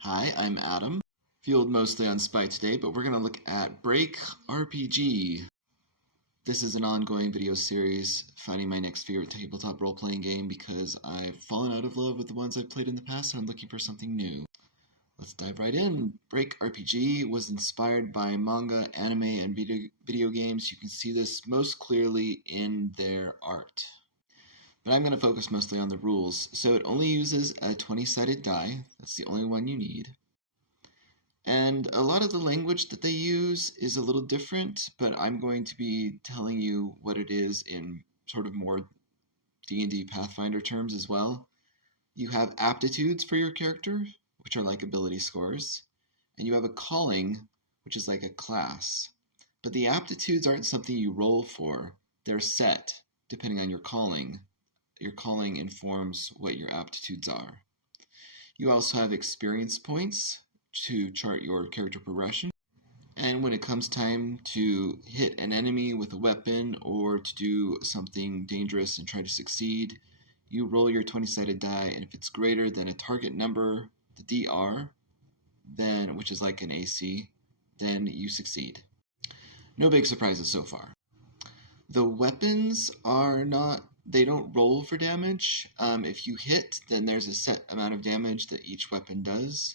Hi, I'm Adam. Fueled mostly on Spy today, but we're going to look at Break RPG. This is an ongoing video series finding my next favorite tabletop role-playing game because I've fallen out of love with the ones I've played in the past and I'm looking for something new. Let's dive right in. Break RPG was inspired by manga, anime, and video games. You can see this most clearly in their art. But I'm going to focus mostly on the rules. So it only uses a 20-sided die. That's the only one you need. And a lot of the language that they use is a little different, but I'm going to be telling you what it is in sort of more D&D Pathfinder terms as well. You have aptitudes for your character, which are like ability scores, and you have a calling, which is like a class. But the aptitudes aren't something you roll for. They're set depending on your calling. Your calling informs what your aptitudes are. You also have experience points to chart your character progression. And when it comes time to hit an enemy with a weapon or to do something dangerous and try to succeed, you roll your 20-sided die, and if it's greater than a target number, the DR, then which is like an AC, then you succeed. No big surprises so far. The weapons they don't roll for damage. If you hit, then there's a set amount of damage that each weapon does.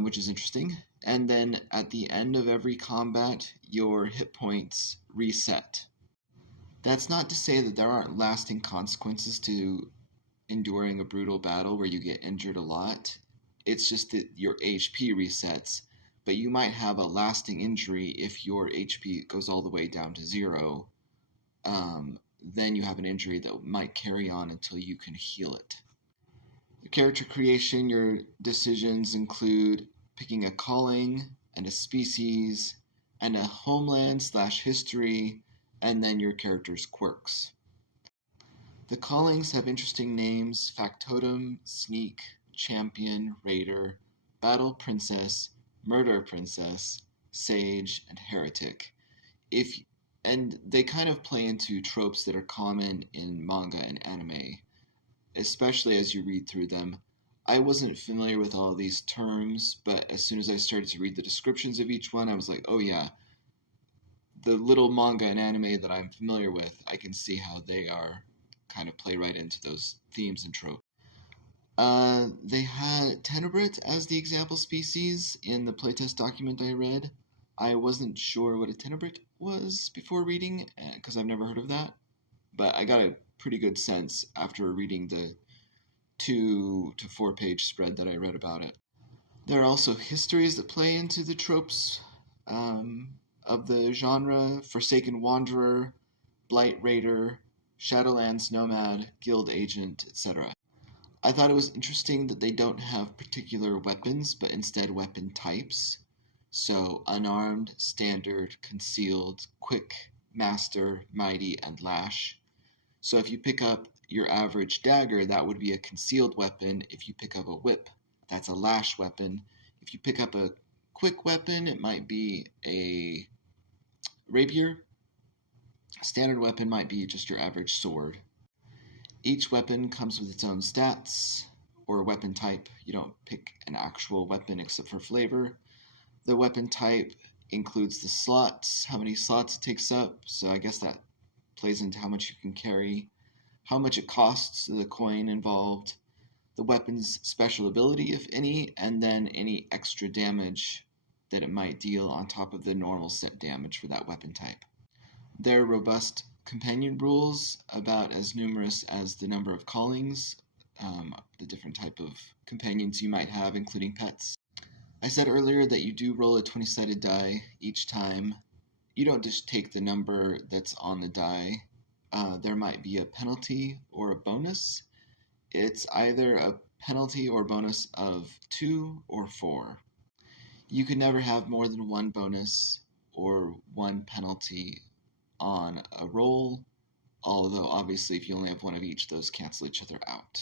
Which is interesting. And then at the end of every combat, your hit points reset. That's not to say that there aren't lasting consequences to enduring a brutal battle where you get injured a lot. It's just that your HP resets, but you might have a lasting injury if your HP goes all the way down to 0. Then you have an injury that might carry on until you can heal it. Character creation, your decisions include picking a calling and a species and a homeland/history, and then your character's quirks. The callings have interesting names: Factotum, Sneak, Champion, Raider, Battle Princess, Murder Princess, Sage, and Heretic. And they kind of play into tropes that are common in manga and anime, especially as you read through them. I wasn't familiar with all of these terms, but as soon as I started to read the descriptions of each one, I was like, oh yeah, the little manga and anime that I'm familiar with, I can see how they are kind of play right into those themes and tropes. They had Tenebrit as the example species in the playtest document I read. I wasn't sure what a Tenebrit was before reading, because I've never heard of that, but I got a pretty good sense after reading the 2 to 4 page spread that I read about it. There are also histories that play into the tropes of the genre: Forsaken Wanderer, Blight Raider, Shadowlands Nomad, Guild Agent, etc. I thought it was interesting that they don't have particular weapons, but instead weapon types. So unarmed, standard, concealed, quick, master, mighty, and lash. So if you pick up your average dagger, that would be a concealed weapon. If you pick up a whip, that's a lash weapon. If you pick up a quick weapon, it might be a rapier. A standard weapon might be just your average sword. Each weapon comes with its own stats or weapon type. You don't pick an actual weapon except for flavor. The weapon type includes the slots, how many slots it takes up, so I guess that plays into how much you can carry, how much it costs, the coin involved, the weapon's special ability, if any, and then any extra damage that it might deal on top of the normal set damage for that weapon type. There are robust companion rules, about as numerous as the number of callings, the different type of companions you might have, including pets. I said earlier that you do roll a 20-sided die each time. You don't just take the number that's on the die. There might be a penalty or a bonus. It's either a penalty or bonus of 2 or 4. You can never have more than one bonus or one penalty on a roll, although obviously if you only have one of each, those cancel each other out.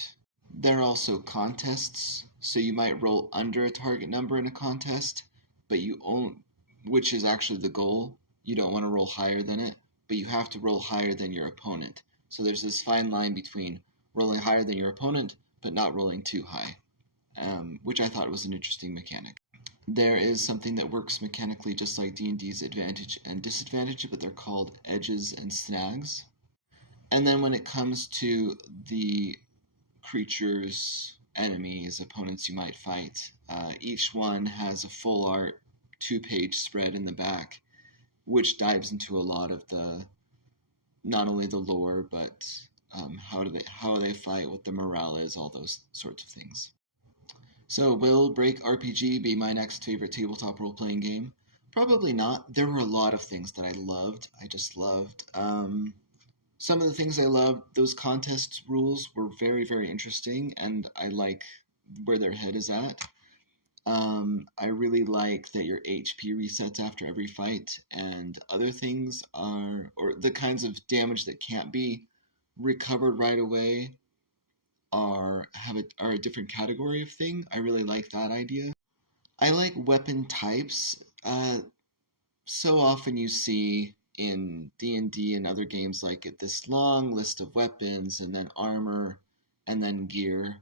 There are also contests, so you might roll under a target number in a contest, which is actually the goal. You don't want to roll higher than it, but you have to roll higher than your opponent. So there's this fine line between rolling higher than your opponent, but not rolling too high. which I thought was an interesting mechanic. There is something that works mechanically just like D&D's advantage and disadvantage, but they're called edges and snags. And then when it comes to the creatures, enemies, opponents you might fight, each one has a full art 2-page spread in the back, which dives into a lot of the, not only the lore, but how they fight, what the morale is, all those sorts of things. So will Break RPG be my next favorite tabletop role-playing game? Probably not. There were a lot of things that I loved. I just loved. Some of the things I loved, those contest rules were very, very interesting, and I like where their head is at. I really like that your HP resets after every fight, and other things are, or the kinds of damage that can't be recovered right away are a different category of thing. I really like that idea. I like weapon types. So often you see in D&D and other games like it this long list of weapons and then armor and then gear.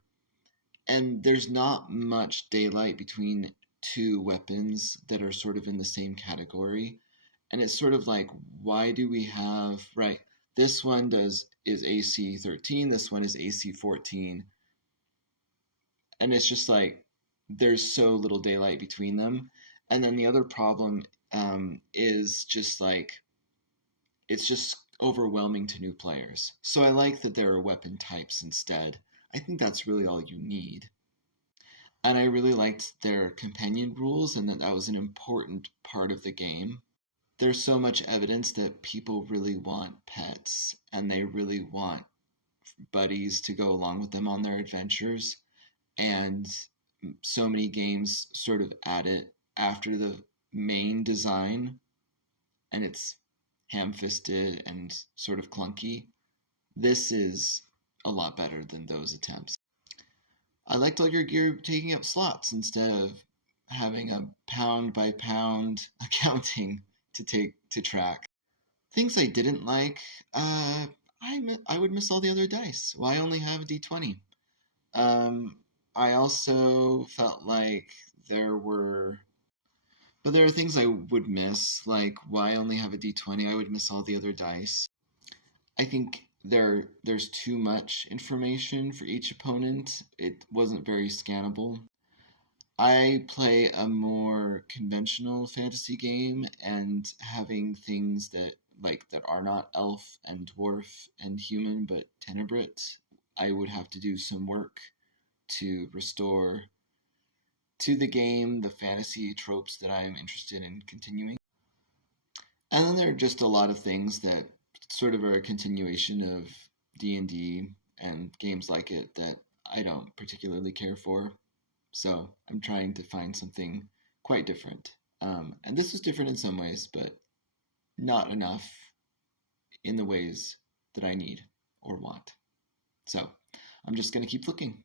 And there's not much daylight between two weapons that are sort of in the same category. And it's sort of like, why do we have, right, this one is AC 13, this one is AC 14. And it's just like, there's so little daylight between them. And then the other problem is just like, it's just overwhelming to new players. So I like that there are weapon types instead. I think that's really all you need. And I really liked their companion rules and that was an important part of the game. There's so much evidence that people really want pets and they really want buddies to go along with them on their adventures. And so many games sort of add it after the main design, and it's ham-fisted and sort of clunky. This is a lot better than those attempts. I liked all your gear taking up slots instead of having a pound by pound accounting to track. Things I didn't like, I would miss all the other dice. Why only have a d20? I also felt like there are things I would miss, like why only have a d20? I would miss all the other dice. I think there's too much information for each opponent. It wasn't very scannable. I play a more conventional fantasy game, and having things that are not elf and dwarf and human but tenebrate, I would have to do some work to restore to the game the fantasy tropes that I'm interested in continuing. And then there are just a lot of things that sort of are a continuation of D&D and games like it that I don't particularly care for. So I'm trying to find something quite different. And this was different in some ways, but not enough in the ways that I need or want. So I'm just going to keep looking.